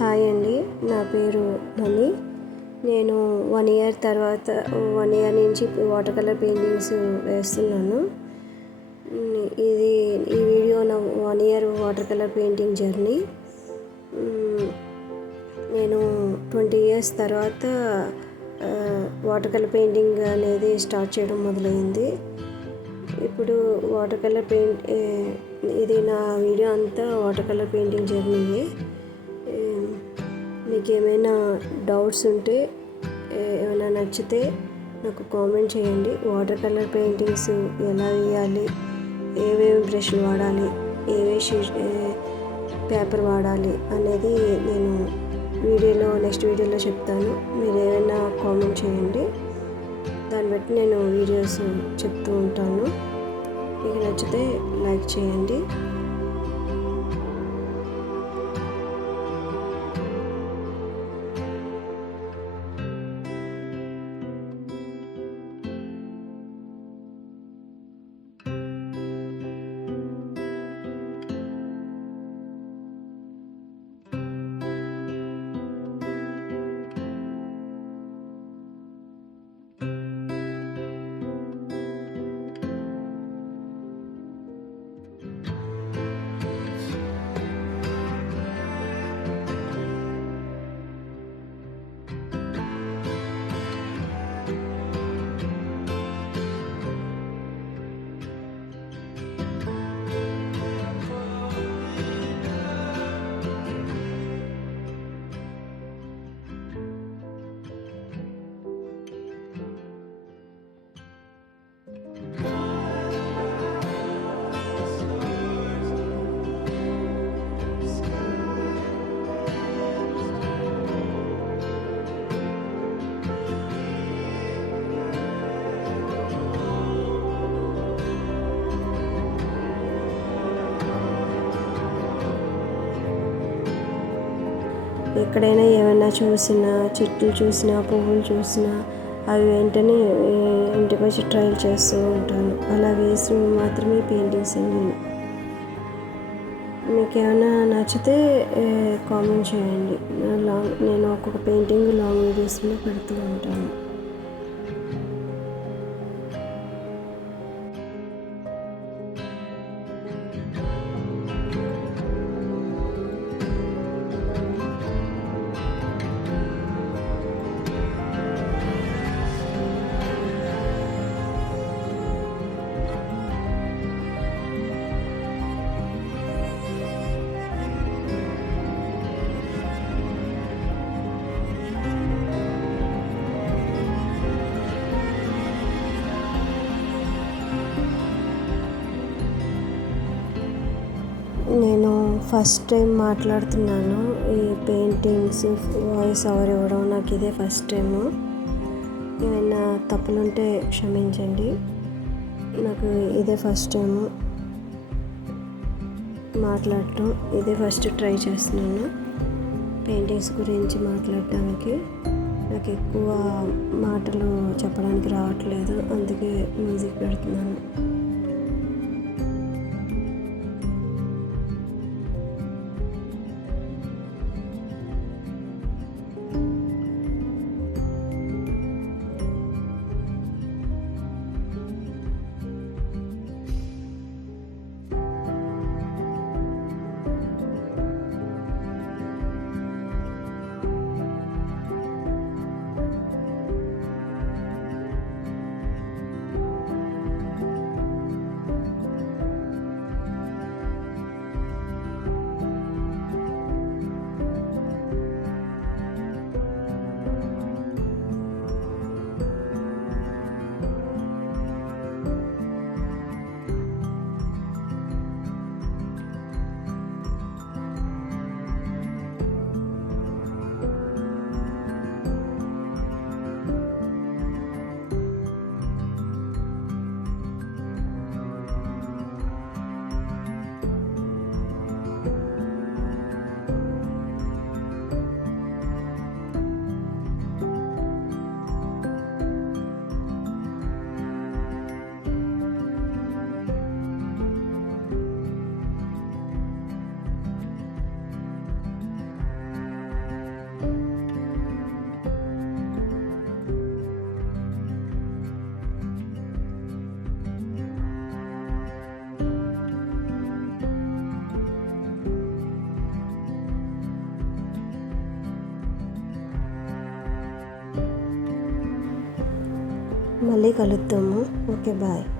Hi అండి, నా పేరు మణి. నేను 1 ఇయర్ నుంచి వాటర్ కలర్ పెయింటింగ్స్ వేస్తున్నాను. ఈ వీడియో నా 1 year water colour painting journey. నేను 20 ఇయర్స్ తర్వాత వాటర్ కలర్ పెయింటింగ్ అనేది స్టార్ట్ చేయడం మొదలైంది. ఇప్పుడు వాటర్ కలర్ ఇది నా వీడియో అంతా వాటర్ కలర్ పెయింటింగ్ జర్నీయే. మీకు ఏమైనా డౌట్స్ ఉంటే, ఏమైనా నచ్చితే నాకు కామెంట్ చేయండి. వాటర్ కలర్ పెయింటింగ్స్ ఎలా వేయాలి, ఏవేవి బ్రష్లు వాడాలి, పేపర్ వాడాలి అనేది నేను నెక్స్ట్ వీడియోలో చెప్తాను. మీరు ఏమైనా కామెంట్ చేయండి, దాన్ని బట్టి నేను వీడియోస్ చెప్తూ ఉంటాను. మీకు నచ్చితే లైక్ చేయండి. ఎక్కడైనా ఏమైనా చూసినా, చెట్లు చూసినా, పువ్వులు చూసినా అవి వెంటనే ఇంటికి వచ్చి ట్రైల్ చేస్తూ ఉంటాను. అలా వేసి మాత్రమే పెయింటింగ్స్ అన్ని. మీకు ఏమైనా నచ్చితే కామెంట్ చేయండి. నేను ఒక్కొక్క పెయింటింగ్ లాంగ్ వీడియోస్లో పెడుతూ ఉంటాను. నేను ఫస్ట్ టైం మాట్లాడుతున్నాను. ఈ పెయింటింగ్స్ వాయిస్ ఓవర్ ఇవ్వడం నాకు ఇదే ఫస్ట్ టైము. ఏమైనా తప్పులుంటే క్షమించండి. నాకు ఇదే ఫస్ట్ టైము మాట్లాడటం. ఇదే ఫస్ట్ ట్రై చేస్తున్నాను పెయింటింగ్స్ గురించి మాట్లాడటానికి. నాకు ఎక్కువ మాటలు చెప్పడానికి రావట్లేదు, అందుకే మ్యూజిక్ పెడుతున్నాను. మళ్ళీ కలుద్దాము. Okay, bye.